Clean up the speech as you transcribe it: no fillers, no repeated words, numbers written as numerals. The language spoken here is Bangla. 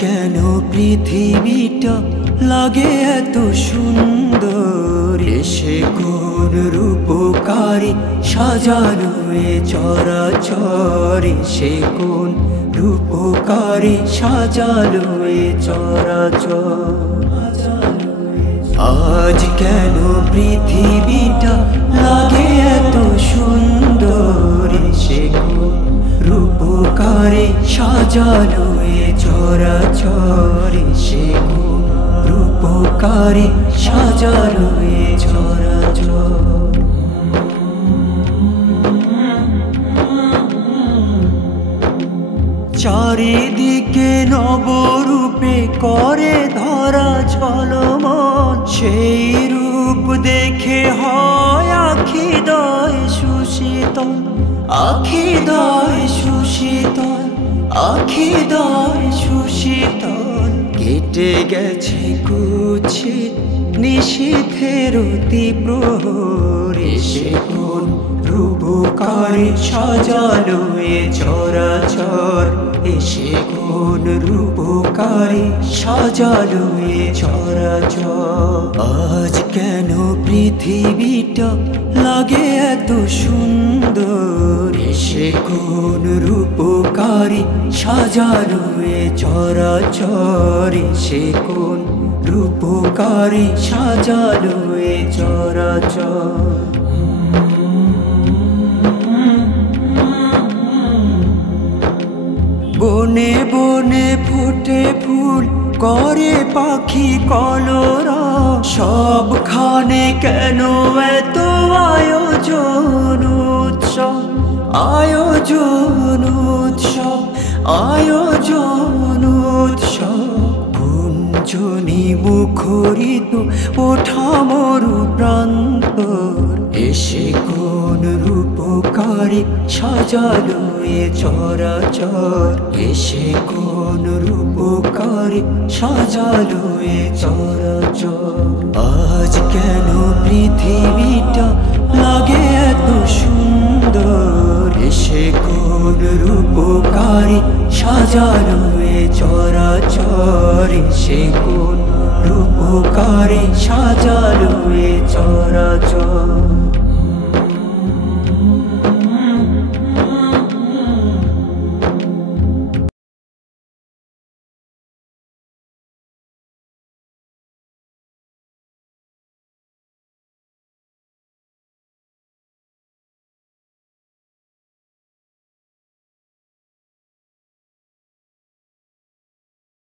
কেন পৃথিবীটা লাগে এত সুন্দর, এসে কোন রূপকারী সাজানো এ চরাচর, এসে কোন রূপকারী সাজানো এ চরাচর। আজ কেন পৃথিবীটা লাগে এত সুন্দর, এসে কোন রূপকারী সাজানো এ চরাচর, এসে কোন রূপকারী সাজানো এ চরাচর। চারিদিকে নবরূপে করে ধরা ঝলমল, সেই রূপ দেখে হয় আখিদয় সুশীতল, আখিদয় সুশীতল, আখিদয় সুশীতল। কেটে গেছে কুৎসিত নিশীথের অতি প্রহর, এসে কোন রূপকারী সাজালো এ চরাচর, এসে কোন রূপকারী সাজালো এ চরাচর। আজ কেন পৃথিবীটা লাগে এত সুন্দর, এসে কোন রূপকারী সাজালো এ চরাচর, এসে কোন রূপকারী সাজালো এ চরাচর। বনে বনে ফুটে ফুল করে পাখি কলরা, সবখানে কেন এত আয়োজন উৎসব, আয়োজন উৎসব, আয়োজন উৎসব। কুঞ্জনি মুখরিত ওঠা মরু প্রান্তর, এসে কোন রূপকারী সাজালো এ চরাচর, এসে কোন রূপকারী সাজালো এ চরাচর। আজ কেন পৃথিবীটা লাগে এত সুন্দর, এসে কোন রূপকারী সাজালো এ চরাচর, এসে কোন রূপকারী সাজালো এ চরাচর।